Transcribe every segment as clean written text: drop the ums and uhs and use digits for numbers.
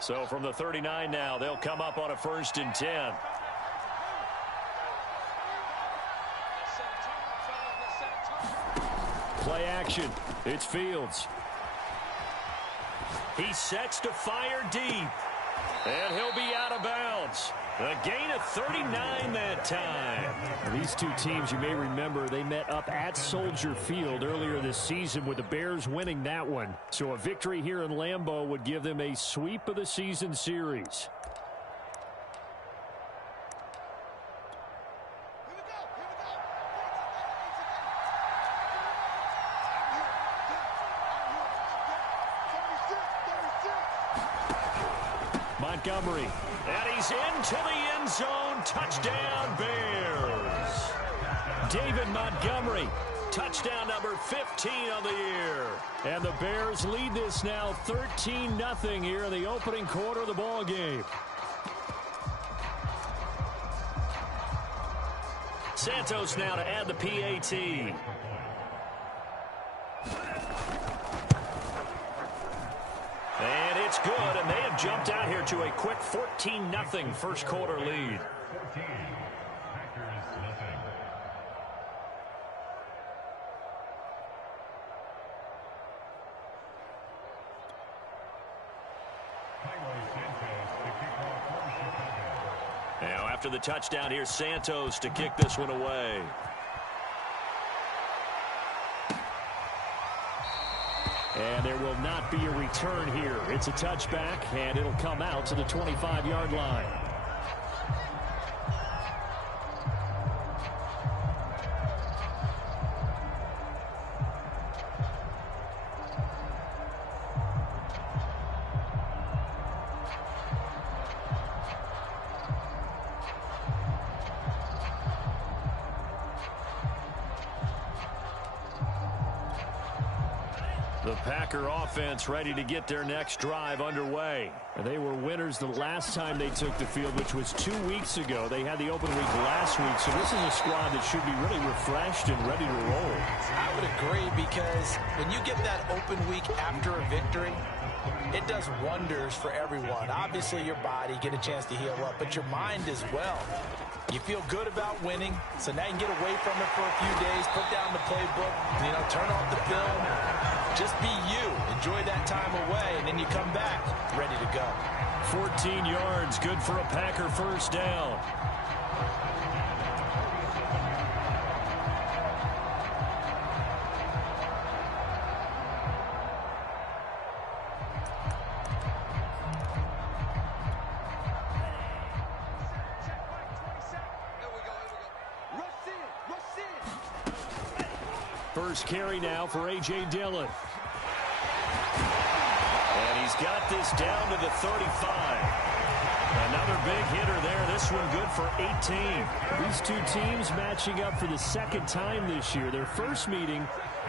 So from the 39 now, they'll come up on a 1st and 10. Play action. It's Fields. He sets to fire deep. And he'll be out of bounds. A gain of 39 that time. These two teams, you may remember, they met up at Soldier Field earlier this season with the Bears winning that one. So a victory here in Lambeau would give them a sweep of the season series. Montgomery, and he's into the end zone. Touchdown, Bears. David Montgomery, touchdown number 15 on the year. And the Bears lead this now 13-0 here in the opening quarter of the ball game. Santos now to add the PAT. And it's good, and they have jumped out here to a quick 14-0 first quarter lead. Now after the touchdown, here's Santos to kick this one away. And there will not be a return here. It's a touchback, and it'll come out to the 25-yard line. The Packer offense ready to get their next drive underway. And they were winners the last time they took the field, which was 2 weeks ago. They had the open week last week, so this is a squad that should be really refreshed and ready to roll. I would agree, because when you get that open week after a victory, it does wonders for everyone. Obviously, your body, get a chance to heal up, but your mind as well. You feel good about winning, so now you can get away from it for a few days, put down the playbook, turn off the film. Just be you. Enjoy that time away, and then you come back ready to go. 14 yards, good for a Packer first down. First carry now for A.J. Dillon. And he's got this down to the 35. Another big hitter there. This one good for 18. These two teams matching up for the second time this year. Their first meeting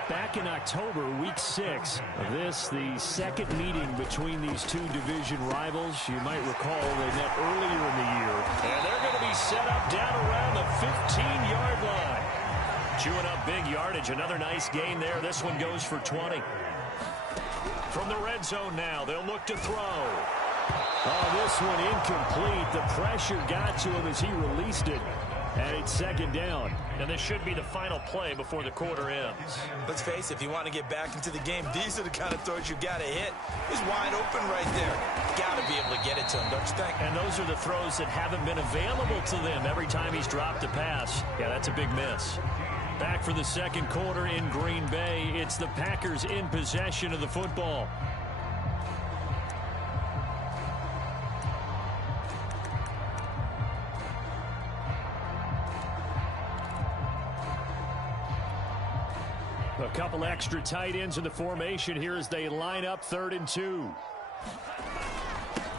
back in October, week 6. This, the second meeting between these two division rivals. You might recall they met earlier in the year. And they're going to be set up down around the 15-yard line. Chewing up big yardage. Another nice gain there. This one goes for 20. From the red zone now, they'll look to throw. Oh, this one incomplete. The pressure got to him as he released it. And it's second down. And this should be the final play before the quarter ends. Let's face it, if you want to get back into the game, these are the kind of throws you got to hit. He's wide open right there. Got to be able to get it to him, don't you think? And those are the throws that haven't been available to them every time he's dropped a pass. Yeah, that's a big miss. Back for the second quarter in Green Bay. It's the Packers in possession of the football. A couple extra tight ends in the formation here as they line up 3rd and 2.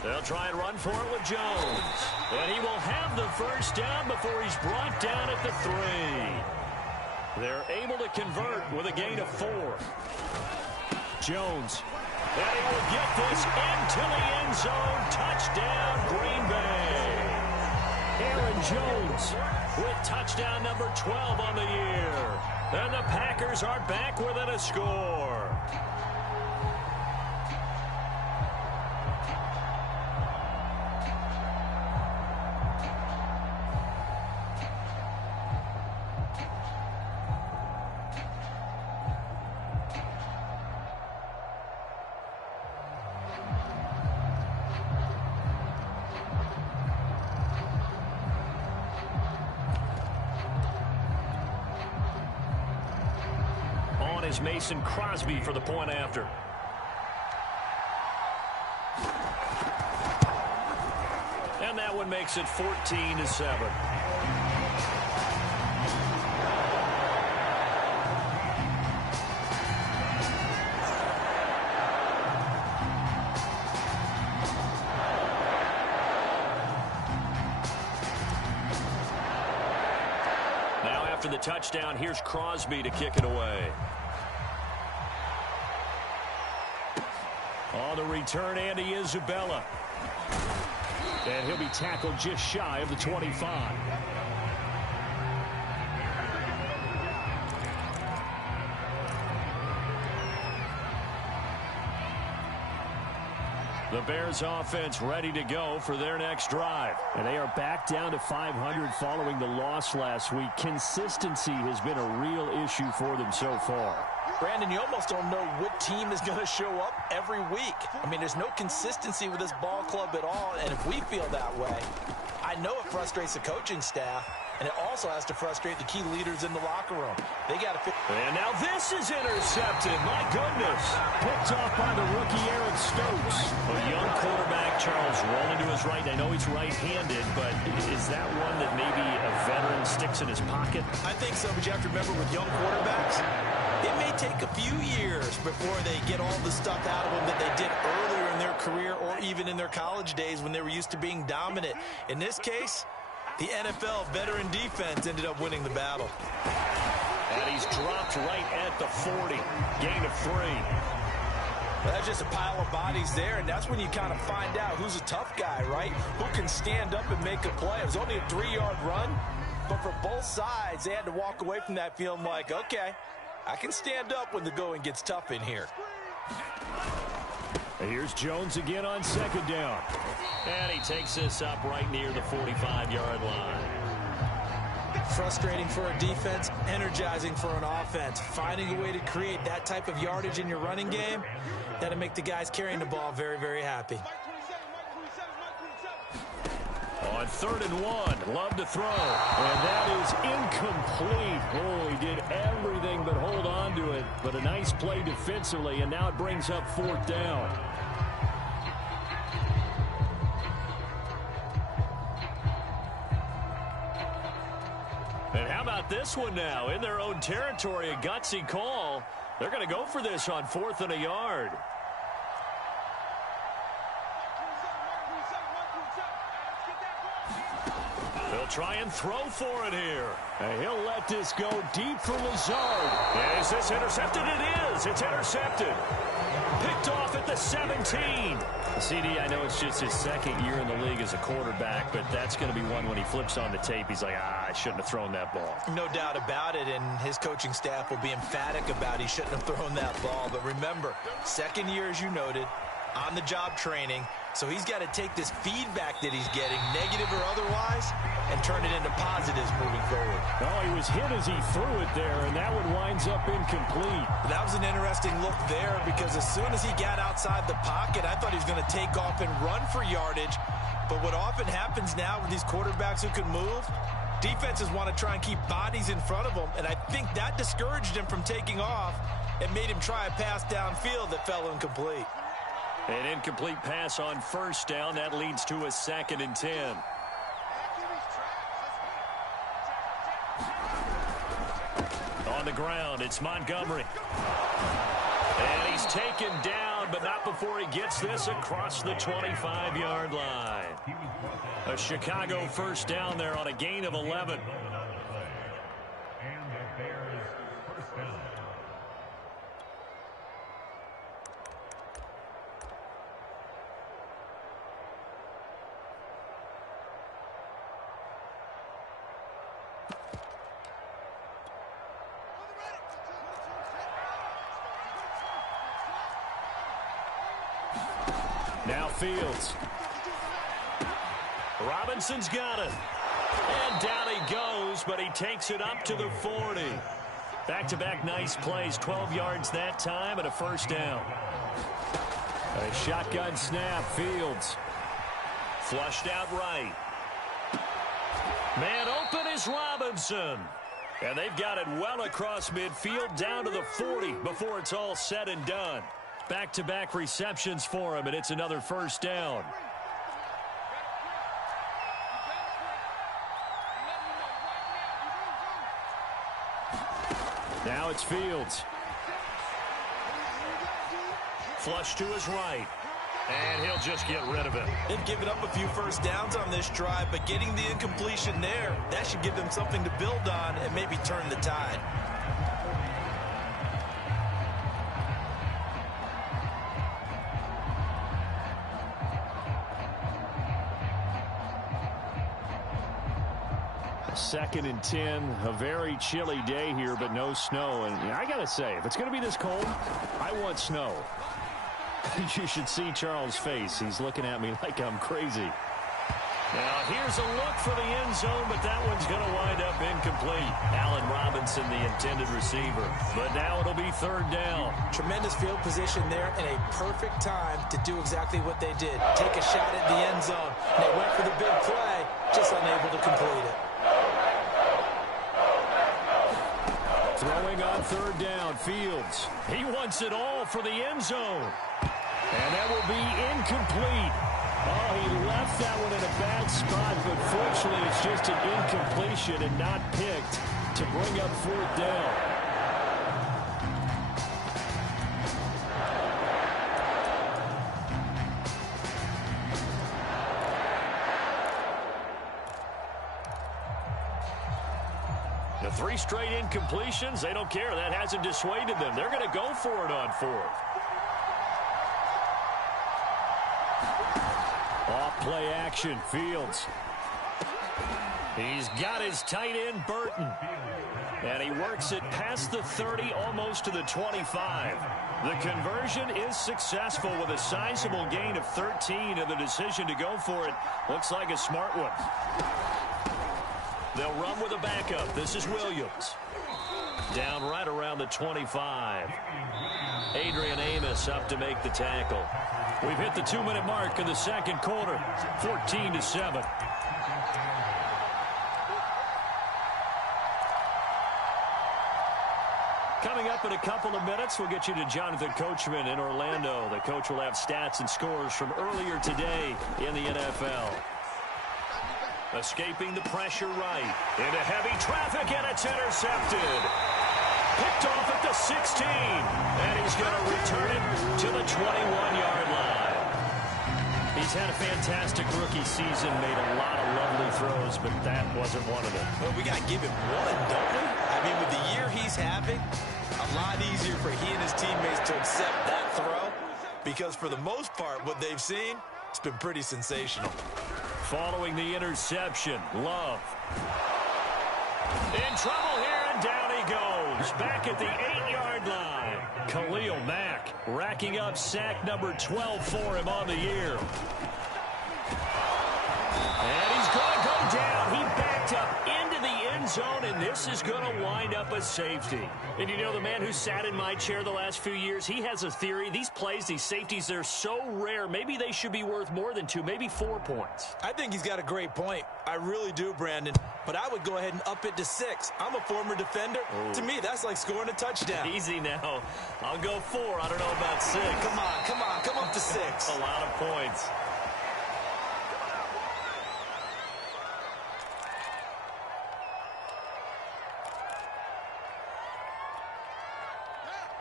They'll try and run for it with Jones. And he will have the first down before he's brought down at the 3. They're able to convert with a gain of 4. Jones. And he will get this into the end zone. Touchdown, Green Bay. Aaron Jones with touchdown number 12 on the year. And the Packers are back within a score. is Mason Crosby for the point after. And that one makes it 14-7. After the touchdown, here's Crosby to kick it away. On the return, Andy Isabella. And he'll be tackled just shy of the 25. The Bears offense ready to go for their next drive. And they are back down to 500 following the loss last week. Consistency has been a real issue for them so far. Brandon, you almost don't know what team is going to show up every week. I mean, there's no consistency with this ball club at all, and if we feel that way, I know it frustrates the coaching staff, and it also has to frustrate the key leaders in the locker room. They got to. And now this is intercepted. My goodness. Picked off by the rookie Aaron Stokes. A young quarterback, Charles, rolling to his right. I know he's right-handed, but is that one that maybe a veteran sticks in his pocket? I think so, but you have to remember with young quarterbacks, it may take a few years before they get all the stuff out of them that they did earlier in their career or even in their college days when they were used to being dominant. In this case, the NFL veteran defense ended up winning the battle. And he's dropped right at the 40. Gain of 3. That's just a pile of bodies there, and that's when you kind of find out who's a tough guy, right? Who can stand up and make a play. It was only a 3-yard run, but for both sides, they had to walk away from that feeling like, okay, I can stand up when the going gets tough in here. And here's Jones again on second down. And he takes this up right near the 45-yard line. Frustrating for a defense, energizing for an offense. Finding a way to create that type of yardage in your running game, that'll make the guys carrying the ball very, very happy. On 3rd and 1, Love to throw. And that is incomplete. Oh, he did everything but hold on to it. But a nice play defensively, and now it brings up 4th down. And how about this one now? In their own territory, a gutsy call. They're going to go for this on 4th and a yard. They'll try and throw for it here. And he'll let this go deep for Lazard. Is this intercepted? It is. It's intercepted. Picked off at the 17. CD, I know it's just his 2nd year in the league as a quarterback, but that's going to be one when he flips on the tape. He's like, I shouldn't have thrown that ball. No doubt about it, and his coaching staff will be emphatic about he shouldn't have thrown that ball. But remember, 2nd year, as you noted, on-the-job training. So he's got to take this feedback that he's getting, negative or otherwise, and turn it into positives moving forward. Oh, he was hit as he threw it there, and that one winds up incomplete. That was an interesting look there because as soon as he got outside the pocket, I thought he was going to take off and run for yardage. But what often happens now with these quarterbacks who can move, defenses want to try and keep bodies in front of them, and I think that discouraged him from taking off and made him try a pass downfield that fell incomplete. An incomplete pass on 1st down. That leads to a 2nd and 10. On the ground, it's Montgomery. And he's taken down, but not before he gets this across the 25-yard line. A Chicago 1st down there on a gain of 11. Now Fields. Robinson's got it. And down he goes, but he takes it up to the 40. Back-to-back nice plays, 12 yards that time and a 1st down. A shotgun snap, Fields. Flushed out right. Man open is Robinson. And they've got it well across midfield down to the 40 before it's all said and done. Back-to-back receptions for him, and it's another first down. Now it's Fields. Flush to his right. And he'll just get rid of it. They've given up a few first downs on this drive, but getting the incompletion there, that should give them something to build on and maybe turn the tide. Second and 10, a very chilly day here, but no snow. And I got to say, if it's going to be this cold, I want snow. You should see Charles' face. He's looking at me like I'm crazy. Now, here's a look for the end zone, but that one's going to wind up incomplete. Allen Robinson, the intended receiver. But now it'll be third down. Tremendous field position there and a perfect time to do exactly what they did. Take a shot at the end zone. They went for the big play, just unable to complete it. Throwing on third down, Fields. He wants it all for the end zone. And that will be incomplete. Oh, he left that one in a bad spot, but fortunately it's just an incompletion and not picked to bring up fourth down. The 3 straight incompletions, they don't care. That hasn't dissuaded them. They're going to go for it on fourth. Off-play action, Fields. He's got his tight end, Burton. And he works it past the 30, almost to the 25. The conversion is successful with a sizable gain of 13, and the decision to go for it looks like a smart one. They'll run with a backup. This is Williams. Down right around the 25. Adrian Amos up to make the tackle. We've hit the 2-minute mark in the second quarter. 14-7. Coming up in a couple of minutes, we'll get you to Jonathan Coachman in Orlando. The coach will have stats and scores from earlier today in the NFL. Escaping the pressure right. Into heavy traffic, and it's intercepted. Picked off at the 16. And he's going to return it to the 21-yard line. He's had a fantastic rookie season, made a lot of lovely throws, but that wasn't one of them. Well, we got to give him one, don't we? I mean, with the year he's having, a lot easier for he and his teammates to accept that throw, because for the most part, what they've seen, it's been pretty sensational. Following the interception, Love. In trouble here, and down he goes. Back at the 8-yard line. Khalil Mack racking up sack number 12 for him on the year. And he's going to go down. He backed up into the end zone, and this is going to wind up a safety. And you know, the man who sat in my chair the last few years, he has a theory. These plays, these safeties, they're so rare. Maybe they should be worth more than 2, maybe 4 points. I think he's got a great point. I really do, Brandon. But I would go ahead and up it to 6. I'm a former defender. To me, that's like scoring a touchdown. Easy now. I'll go 4. I don't know about 6. Come on, come on. Come up to 6. A lot of points.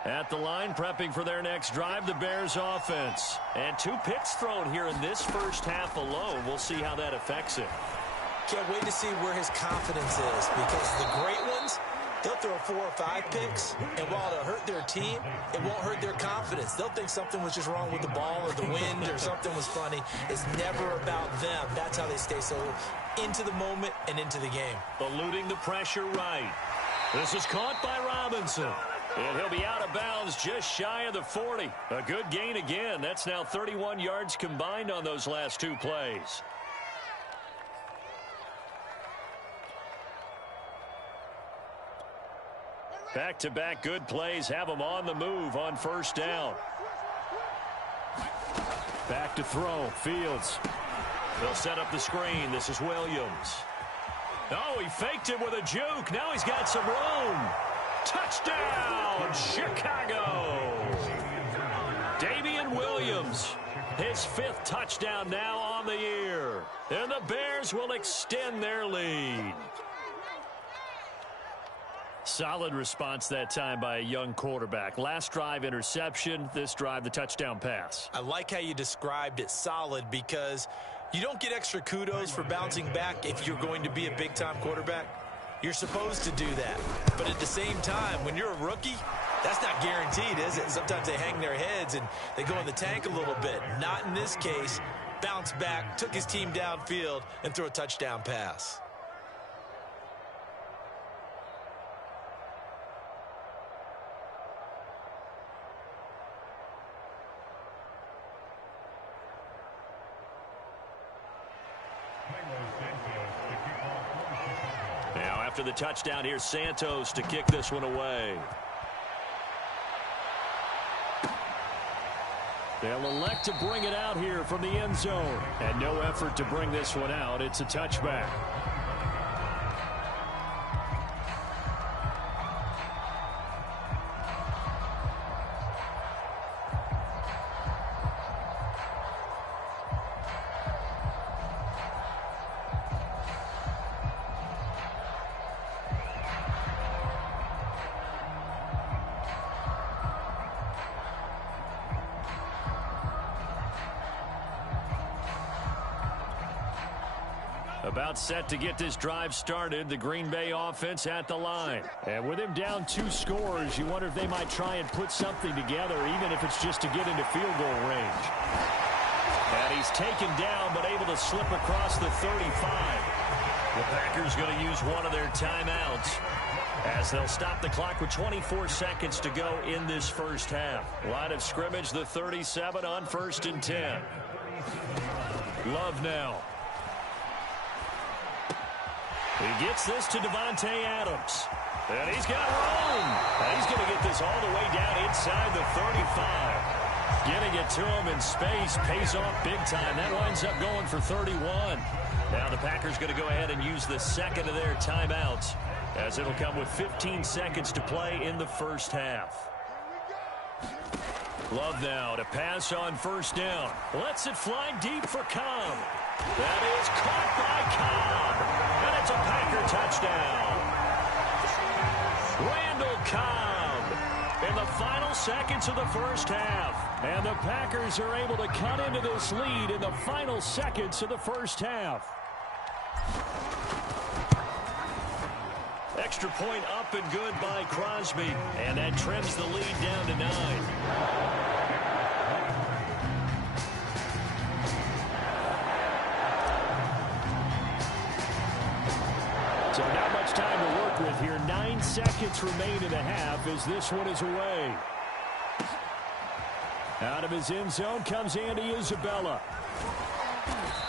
At the line, prepping for their next drive, the Bears offense. And 2 picks thrown here in this first half alone. We'll see how that affects it. Can't wait to see where his confidence is, because the great ones, they'll throw 4 or 5 picks, and while it'll hurt their team, it won't hurt their confidence. They'll think something was just wrong with the ball or the wind or something was funny. It's never about them. That's how they stay so into the moment and into the game. Eluding the pressure right. This is caught by Robinson. And he'll be out of bounds just shy of the 40. A good gain again. That's now 31 yards combined on those last 2 plays. Back-to-back good plays have them on the move on first down. Back to throw. Fields. They'll set up the screen. This is Williams. Oh, he faked it with a juke. Now he's got some room. Touchdown, Chicago. Damian Williams, his 5th touchdown now on the year. And the Bears will extend their lead. Solid response that time by a young quarterback. Last drive, interception. This drive, the touchdown pass. I like how you described it, solid, because you don't get extra kudos for bouncing back if you're going to be a big-time quarterback. You're supposed to do that. But at the same time, when you're a rookie, that's not guaranteed, is it? Sometimes they hang their heads and they go in the tank a little bit. Not in this case. Bounced back, took his team downfield, and threw a touchdown pass. Now after the touchdown, here's Santos to kick this one away. They'll elect to bring it out here from the end zone. And no effort to bring this one out. It's a touchback. About set to get this drive started. The Green Bay offense at the line. And with him down 2 scores, you wonder if they might try and put something together, even if it's just to get into field goal range. And he's taken down, but able to slip across the 35. The Packers going to use one of their timeouts, as they'll stop the clock with 24 seconds to go in this first half. Line of scrimmage, the 37 on 1st and 10. Love now. He gets this to Devontae Adams. And he's got room. And he's going to get this all the way down inside the 35. Getting it to him in space pays off big time. That winds up going for 31. Now the Packers going to go ahead and use the second of their timeouts, as it'll come with 15 seconds to play in the first half. Love now to pass on 1st down. Lets it fly deep for Cobb. That is caught by Cobb. And it's a Packer touchdown. Randall Cobb in the final seconds of the first half. And the Packers are able to cut into this lead in the final seconds of the first half. Extra point up and good by Crosby. And that trims the lead down to 9. So not much time to work with here. 9 seconds remain in the half as this one is away. Out of his end zone comes Andy Isabella.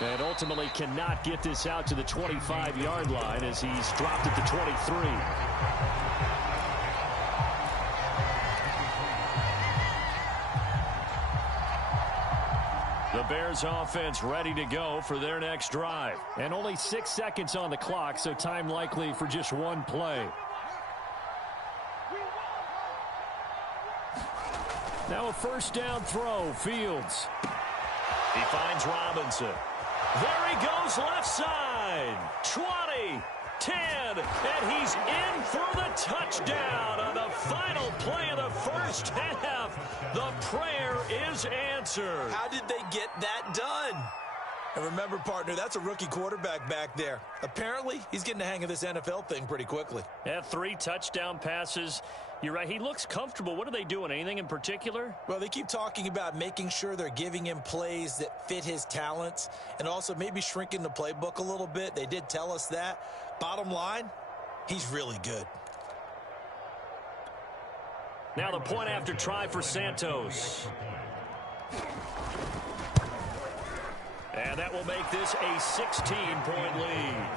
And ultimately cannot get this out to the 25-yard line as he's dropped at the 23. The Bears offense ready to go for their next drive. And only 6 seconds on the clock, so time likely for just one play. Now a first down throw, Fields. He finds Robinson. There he goes left side. 20, 10, and he's in for the touchdown on the final play of the first half. The prayer is answered. How did they get that done? And remember, partner, that's a rookie quarterback back there. Apparently, he's getting the hang of this NFL thing pretty quickly. Yeah, 3 touchdown passes. You're right. He looks comfortable. What are they doing? Anything in particular? Well, they keep talking about making sure they're giving him plays that fit his talents and also maybe shrinking the playbook a little bit. They did tell us that. Bottom line, he's really good. Now the point after try for Santos. And that will make this a 16-point lead.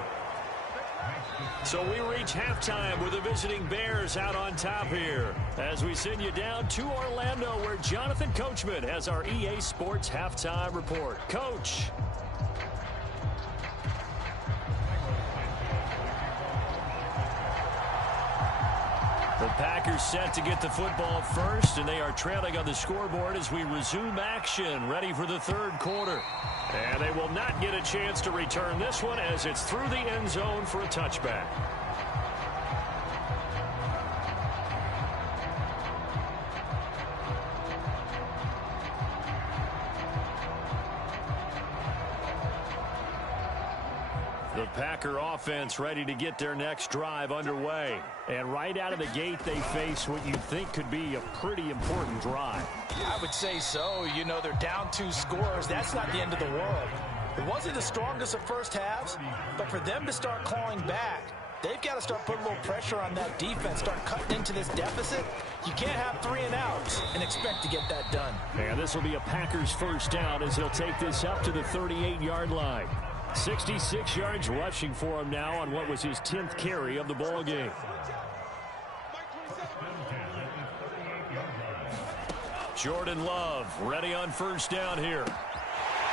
So we reach halftime with the visiting Bears out on top here, as we send you down to Orlando, where Jonathan Coachman has our EA Sports halftime report. Coach. Packers set to get the football first, and they are trailing on the scoreboard as we resume action, ready for the third quarter. And they will not get a chance to return this one as it's through the end zone for a touchback. The Packer offense ready to get their next drive underway. And right out of the gate, they face what you think could be a pretty important drive. I would say so. You know, they're down 2 scores. That's not the end of the world. It wasn't the strongest of first halves, but for them to start clawing back, they've got to start putting a little pressure on that defense, start cutting into this deficit. You can't have 3 and outs and expect to get that done. And this will be a Packers first down as he'll take this up to the 38-yard line. 66 yards rushing for him now on what was his 10th carry of the ball game. Jordan Love ready on first down here.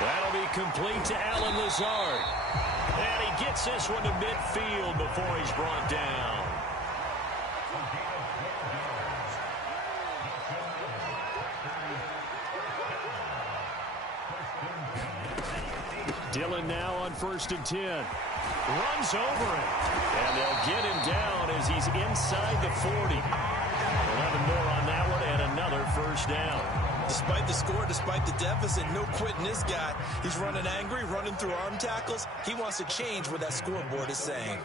That'll be complete to Allen Lazard. And he gets this one to midfield before he's brought down. Dillon now on 1st and 10. Runs over it. And they'll get him down as he's inside the 40. 11 more on that one and another first down. Despite the score, despite the deficit, no quitting this guy. He's running angry, running through arm tackles. He wants to change what that scoreboard is saying.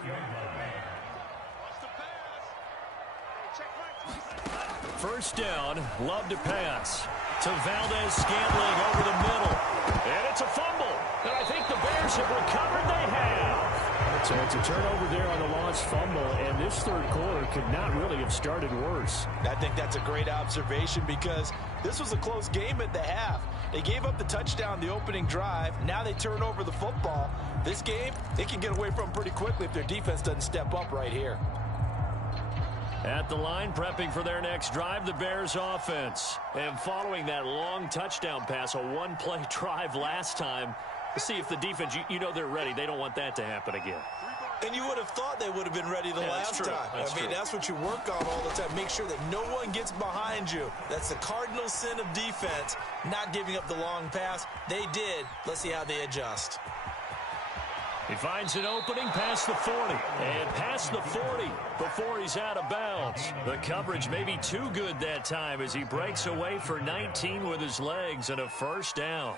First down, Love to pass. To Valdez-Scantling over the middle. And it's a fumble. And I think the Bears have recovered. They have. So it's a turnover there on the lost fumble, and this third quarter could not really have started worse. I think that's a great observation because this was a close game at the half. They gave up the touchdown the opening drive. Now they turn over the football. This game, they can get away from pretty quickly if their defense doesn't step up right here. At the line, prepping for their next drive, the Bears offense. And following that long touchdown pass, a one-play drive last time, to see if the defense, you know they're ready. They don't want that to happen again. And you would have thought they would have been ready the last time. I mean, that's what you work on all the time. Make sure that no one gets behind you. That's the cardinal sin of defense, not giving up the long pass. They did. Let's see how they adjust. He finds an opening past the 40. And past the 40 before he's out of bounds. The coverage may be too good that time as he breaks away for 19 with his legs and a first down.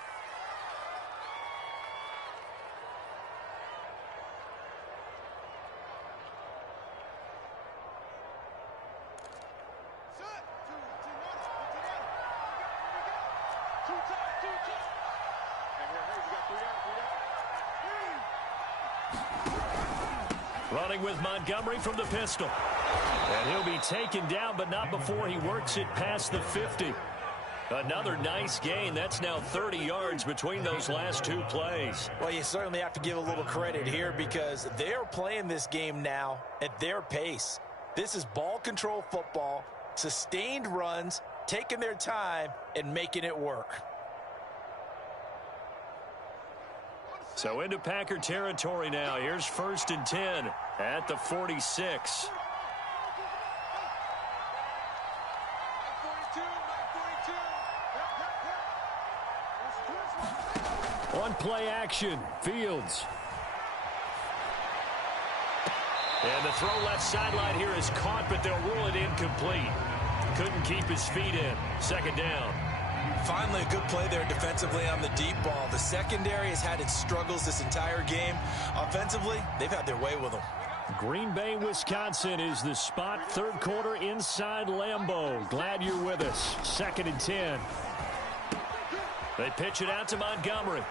Running with Montgomery from the pistol. And he'll be taken down, but not before he works it past the 50. Another nice gain. That's now 30 yards between those last 2 plays. Well, you certainly have to give a little credit here because they're playing this game now at their pace. This is ball control football, sustained runs, taking their time, and making it work. So into Packer territory now. Here's 1st and 10 at the 46. On play action, Fields. And the throw left sideline here is caught, but they'll rule it incomplete. Couldn't keep his feet in. 2nd down. Finally, a good play there defensively on the deep ball. The secondary has had its struggles this entire game. Offensively, they've had their way with them. Green Bay, Wisconsin is the spot. 3rd quarter inside Lambeau. Glad you're with us. 2nd and 10. They pitch it out to Montgomery.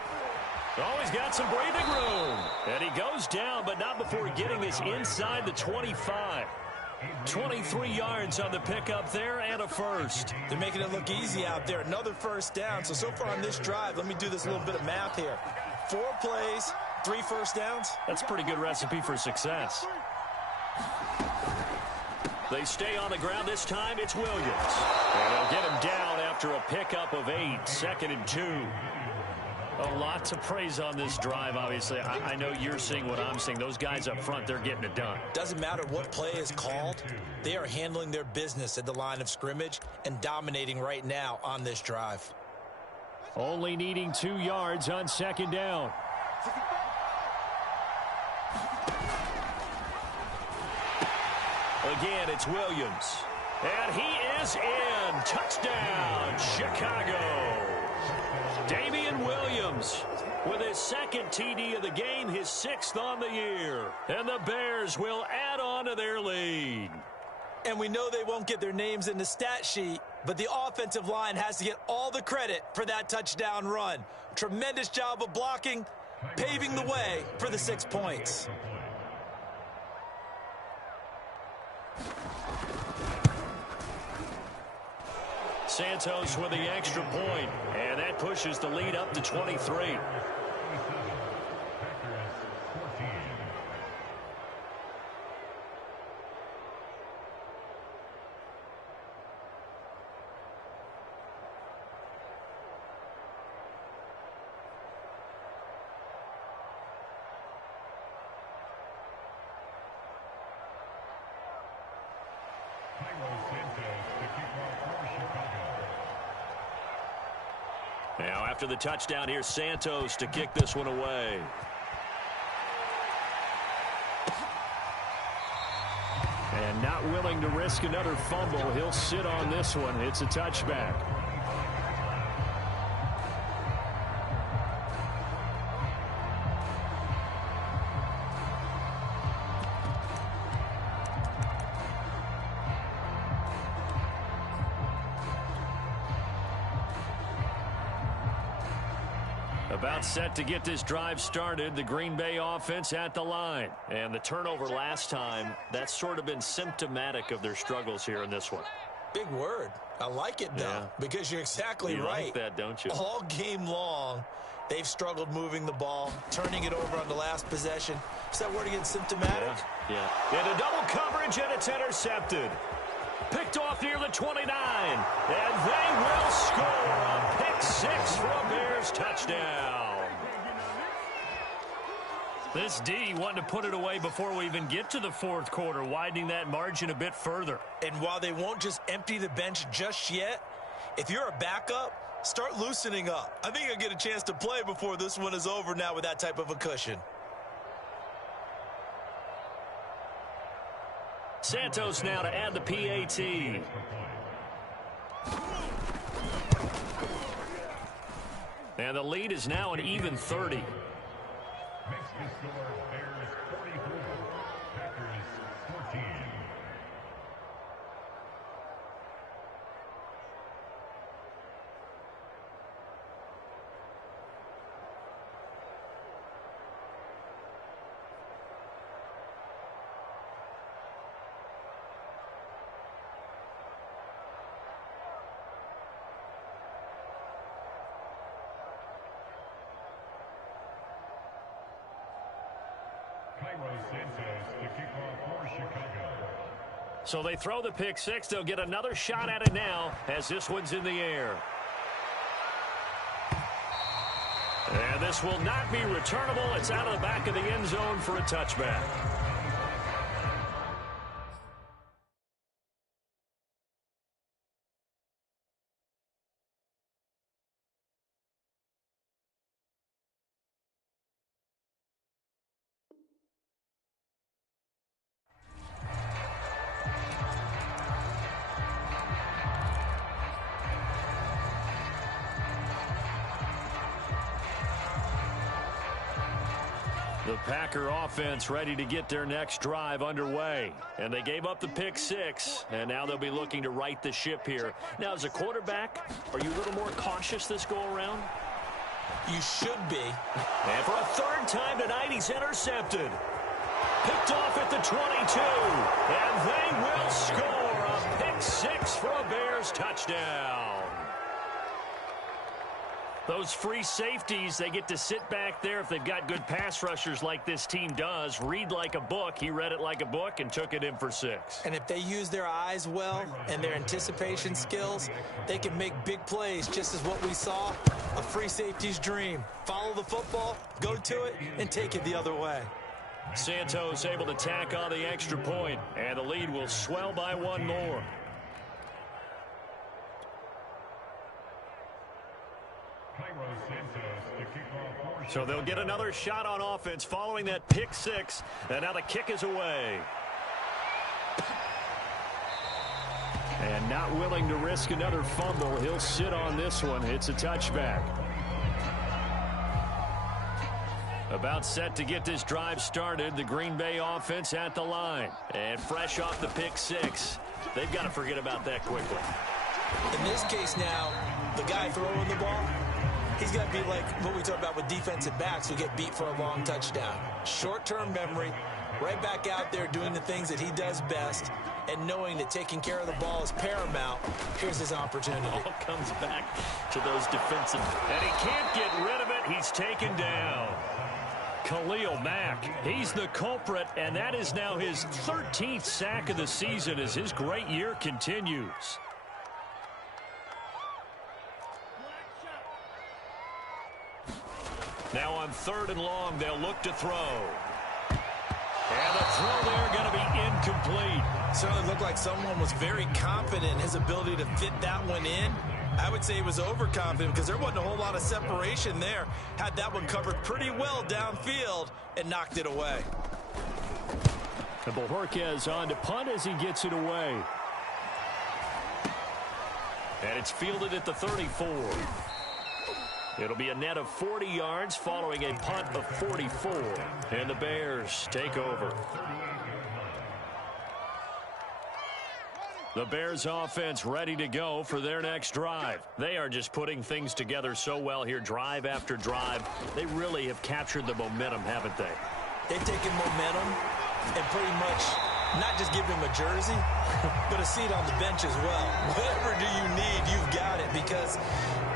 Oh, he's got some breathing room. And he goes down, but not before getting this inside the 25. 23 yards on the pickup there and a first. They're making it look easy out there. Another first down. So far on this drive, let me do this little bit of math here. 4 plays, 3 first downs. That's a pretty good recipe for success. They stay on the ground. This time it's Williams. And they'll get him down after a pickup of 8. 2nd and 2. A lot to praise on this drive, obviously. I know you're seeing what I'm seeing. Those guys up front, they're getting it done. Doesn't matter what play is called. They are handling their business at the line of scrimmage and dominating right now on this drive. Only needing 2 yards on second down. Again, it's Williams. And he is in. Touchdown, Chicago. Damian Williams with his second TD of the game, his 6th on the year. And the Bears will add on to their lead. And we know they won't get their names in the stat sheet, but the offensive line has to get all the credit for that touchdown run. Tremendous job of blocking, paving the way for the 6 points. Santos with the extra point, and that pushes the lead up to 23. Now, after the touchdown, here's Santos to kick this one away. And not willing to risk another fumble, he'll sit on this one. It's a touchback. About set to get this drive started. The Green Bay offense at the line. And the turnover last time, that's sort of been symptomatic of their struggles here in this one. Big word. I like it, though, because you're exactly right. You like that, don't you? All game long, they've struggled moving the ball, turning it over on the last possession. Is that word again, symptomatic? Yeah. Into double coverage, and it's intercepted. Picked off near the 29, and they will score a pick 6 for a Bears touchdown. This D wanting to put it away before we even get to the 4th quarter, widening that margin a bit further. And while they won't just empty the bench just yet, if you're a backup, start loosening up. I think you'll get a chance to play before this one is over now with that type of a cushion. Santos now to add the PAT. And the lead is now an even 30. So they throw the pick 6. They'll get another shot at it now as this one's in the air. And this will not be returnable. It's out of the back of the end zone for a touchback. The Packer offense ready to get their next drive underway. And they gave up the pick 6, and now they'll be looking to right the ship here. Now, as a quarterback, are you a little more cautious this go-around? You should be. And for a 3rd time tonight, he's intercepted. Picked off at the 22, and they will score a pick 6 for a Bears touchdown. Those free safeties, they get to sit back there if they've got good pass rushers like this team does. Read like a book. He read it like a book and took it in for 6. And if they use their eyes well and their anticipation skills, they can make big plays, just as what we saw, a free safety's dream. Follow the football, go to it, and take it the other way. Santos able to tack on the extra point, and the lead will swell by 1 more. So they'll get another shot on offense following that pick 6, and now the kick is away. And not willing to risk another fumble, he'll sit on this one. It's a touchback. About set to get this drive started, the Green Bay offense at the line. And fresh off the pick 6, they've got to forget about that quickly. In this case now, the guy throwing the ball, he's got to be like what we talk about with defensive backs who get beat for a long touchdown. Short-term memory, right back out there doing the things that he does best, and knowing that taking care of the ball is paramount. Here's his opportunity. All comes back to those defensive. And he can't get rid of it. He's taken down. Khalil Mack, he's the culprit, and that is now his 13th sack of the season as his great year continues. Now on 3rd and long, they'll look to throw. And the throw there going to be incomplete. Certainly looked like someone was very confident in his ability to fit that one in. I would say he was overconfident because there wasn't a whole lot of separation there. Had that one covered pretty well downfield and knocked it away. And Bojorquez on to punt as he gets it away. And it's fielded at the 34. It'll be a net of 40 yards following a punt of 44. And the Bears take over. The Bears offense ready to go for their next drive. They are just putting things together so well here, drive after drive. They really have captured the momentum, haven't they? They've taken momentum and pretty much not just give him a jersey, but a seat on the bench as well. Whatever do you need, you've got it, because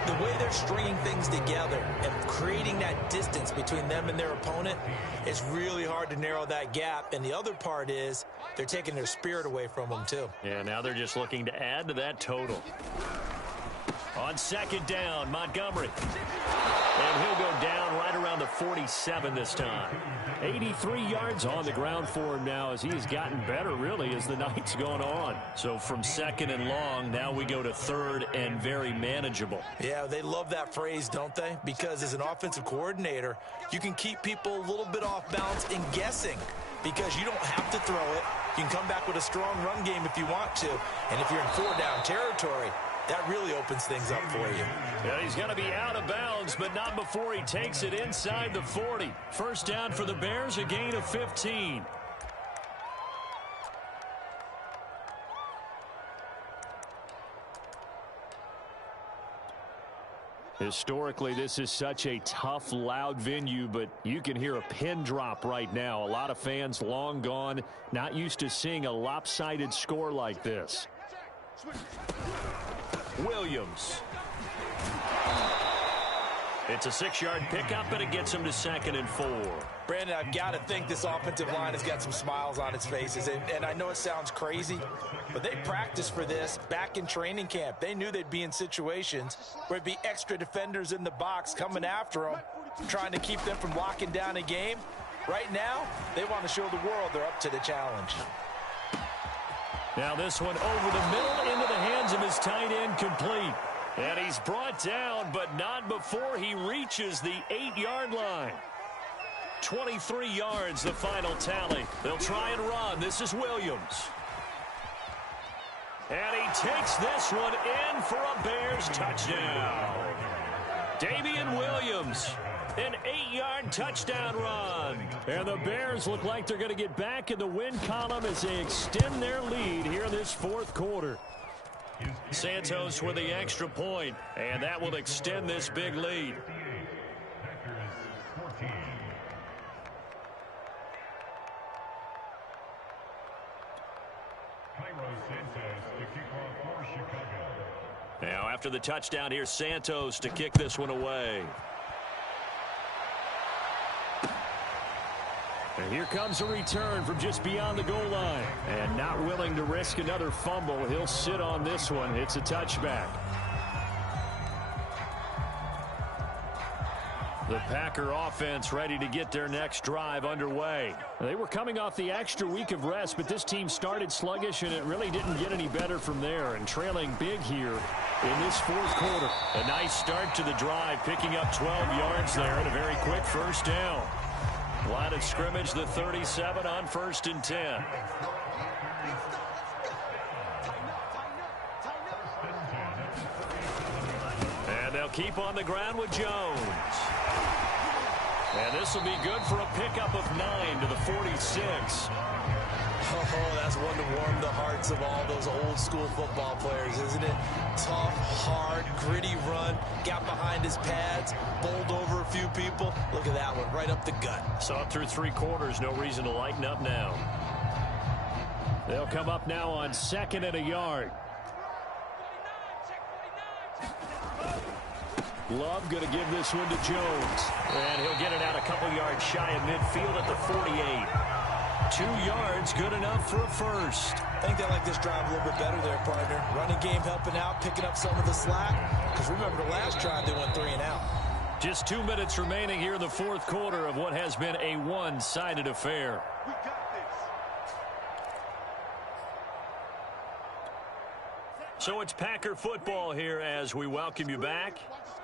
the way they're stringing things together and creating that distance between them and their opponent, it's really hard to narrow that gap. And the other part is they're taking their spirit away from them, too. Yeah, now they're just looking to add to that total. On 2nd down, Montgomery. And he'll go down right around the 47 this time. 83 yards on the ground for him now as he has gotten better, really, as the night's gone on. So from 2nd and long, now we go to 3rd and very manageable. Yeah, they love that phrase, don't they? Because as an offensive coordinator, you can keep people a little bit off balance and guessing because you don't have to throw it. You can come back with a strong run game if you want to. And if you're in 4-down territory, that really opens things up for you. Yeah, he's going to be out of bounds, but not before he takes it inside the 40. 1st down for the Bears, a gain of 15. Historically, this is such a tough, loud venue, but you can hear a pin drop right now. A lot of fans long gone, not used to seeing a lopsided score like this. Williams. It's a 6-yard pickup, and it gets him to 2nd and 4. Brandon, I've got to think this offensive line has got some smiles on its faces. And I know it sounds crazy, but they practiced for this back in training camp. They knew they'd be in situations where it'd be extra defenders in the box coming after them, trying to keep them from locking down a game. Right now, they want to show the world they're up to the challenge. Now this one over the middle into the hands of his tight end, complete. And he's brought down, but not before he reaches the 8-yard line. 23 yards, the final tally. They'll try and run. This is Williams. And he takes this one in for a Bears touchdown. Damian Williams, an 8-yard touchdown run. And the Bears look like they're going to get back in the win column as they extend their lead here in this 4th quarter. Santos with the extra point, and that will extend this big lead. Now after the touchdown, here's Santos to kick this one away. And here comes a return from just beyond the goal line. And not willing to risk another fumble, he'll sit on this one. It's a touchback. The Packer offense ready to get their next drive underway. They were coming off the extra week of rest, but this team started sluggish, and it really didn't get any better from there. And trailing big here in this fourth quarter. A nice start to the drive, picking up 12 yards there and a very quick first down. Line of scrimmage, the 37 on 1st and 10. And they'll keep on the ground with Jones. And this will be good for a pickup of 9 to the 46. Oh, that's one to warm the hearts of all those old school football players, isn't it? Tough, hard, gritty run, got behind his pads, bowled over a few people. Look at that one, right up the gut. Saw it through 3 quarters, no reason to lighten up now. They'll come up now on 2nd and a yard. Love going to give this one to Jones. And he'll get it out a couple yards shy of midfield at the 48. 2 yards, good enough for a first. I think they like this drive a little bit better there, partner. Running game helping out, picking up some of the slack. Because remember, the last drive they went 3 and out. Just 2 minutes remaining here in the fourth quarter of what has been a one-sided affair. So it's Packer football here as we welcome you back.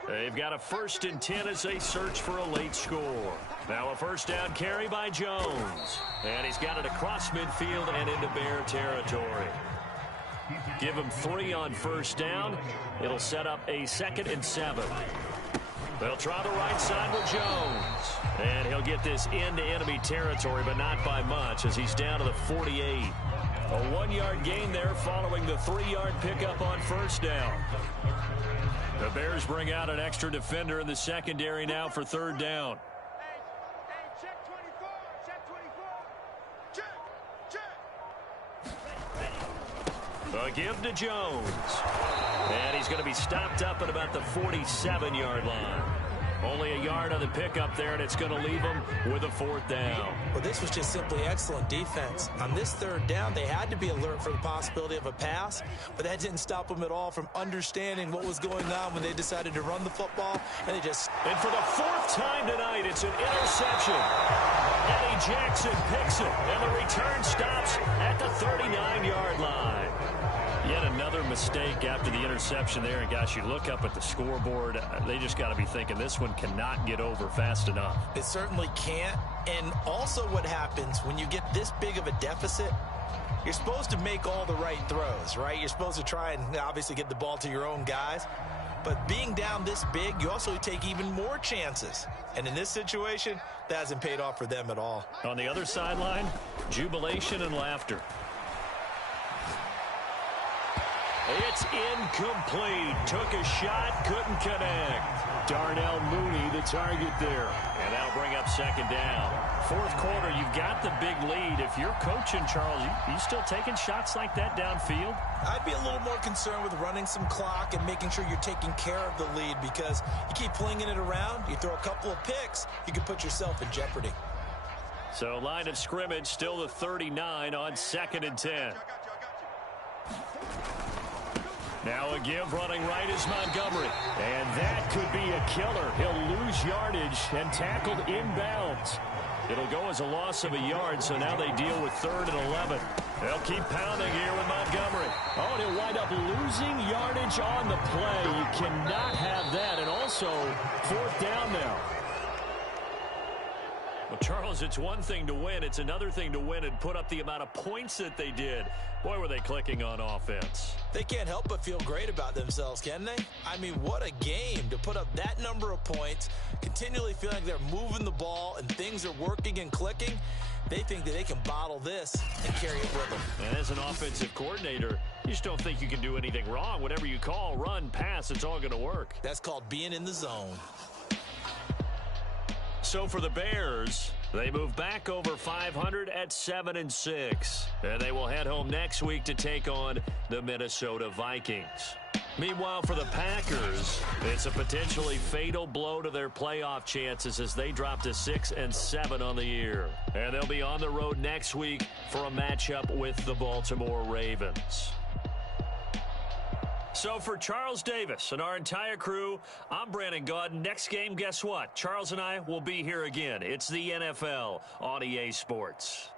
They've got a 1st and 10 as they search for a late score. Now a first down carry by Jones. And he's got it across midfield and into Bear territory. Give him 3 on first down. It'll set up a 2nd and 7. They'll try the right side with Jones. And he'll get this into enemy territory, but not by much as he's down to the 48. A 1-yard gain there following the 3-yard pickup on first down. The Bears bring out an extra defender in the secondary now for 3rd down. A give to Jones. And he's going to be stopped up at about the 47-yard line. Only a yard on the pickup there, and it's going to leave him with a 4th down. Well, this was just simply excellent defense. On this 3rd down, they had to be alert for the possibility of a pass, but that didn't stop them at all from understanding what was going on when they decided to run the football, and they just... And for the 4th time tonight, it's an interception. Eddie Jackson picks it, and the return stops at the 39-yard line. Yet another mistake after the interception there. And, gosh, you look up at the scoreboard, they just got to be thinking this one cannot get over fast enough. It certainly can't. And also what happens when you get this big of a deficit, you're supposed to make all the right throws, right? You're supposed to try and obviously get the ball to your own guys. But being down this big, you also take even more chances. And in this situation, that hasn't paid off for them at all. On the other sideline, jubilation and laughter. It's incomplete. Took a shot, couldn't connect. Darnell Mooney, the target there. And that'll bring up 2nd down. Fourth quarter, you've got the big lead. If you're coaching, Charles, you still taking shots like that downfield? I'd be a little more concerned with running some clock and making sure you're taking care of the lead, because you keep flinging it around, you throw a couple of picks, you can put yourself in jeopardy. So line of scrimmage, still the 39 on 2nd and 10. Now a give running right is Montgomery. And that could be a killer. He'll lose yardage and tackled inbounds. It'll go as a loss of a yard, so now they deal with 3rd and 11. They'll keep pounding here with Montgomery. Oh, and he'll wind up losing yardage on the play. You cannot have that. And also 4th down now. Well, Charles, it's one thing to win. It's another thing to win and put up the amount of points that they did. Boy, were they clicking on offense. They can't help but feel great about themselves, can they? I mean, what a game to put up that number of points, continually feel like they're moving the ball and things are working and clicking. They think that they can bottle this and carry it with them. And as an offensive coordinator, you just don't think you can do anything wrong. Whatever you call, run, pass, it's all going to work. That's called being in the zone. So for the Bears, they move back over 500 at 7-6. And they will head home next week to take on the Minnesota Vikings. Meanwhile, for the Packers, it's a potentially fatal blow to their playoff chances as they drop to 6-7 on the year. And they'll be on the road next week for a matchup with the Baltimore Ravens. So for Charles Davis and our entire crew, I'm Brandon Gaudin. Next game, guess what? Charles and I will be here again. It's the NFL on EA Sports.